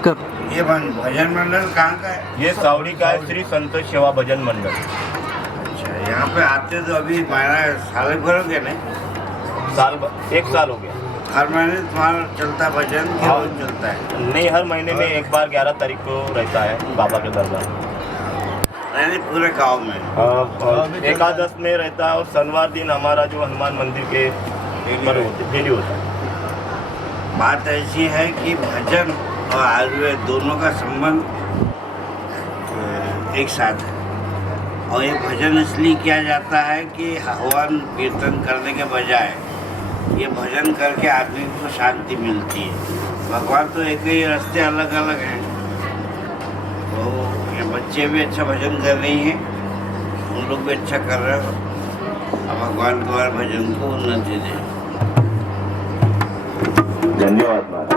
कर ये भजन मंडल कहाँ का है? ये सावड़ी का है, श्री संत सेवा भजन मंडल। अच्छा, यहाँ पे आते तो अभी हमारा साल भर हो गया नहीं? 1 साल हो गया। हर महीने तुम्हारा चलता भजन कि हाँ। रोज चलता है? नहीं, हर महीने में एक बार 11 तारीख को रहता है बाबा के दरबार। नहीं पूरे गाँव में। एकादश में रहता है और शनिवार दिन हमारा जो हनुमान मंदिर के डेली होता है। बात ऐसी है कि भजन और आयुर्वेद दोनों का संबंध एक साथ है। और ये भजन इसलिए किया जाता है कि हवन कीर्तन करने के बजाय ये भजन करके आदमी को शांति मिलती है। भगवान तो एक ही रास्ते अलग अलग हैं। तो ये बच्चे भी अच्छा भजन कर रही हैं, उन लोग भी अच्छा कर रहे हो। अब भगवान तुम्हारे भजन को उन्नति दे। धन्यवाद।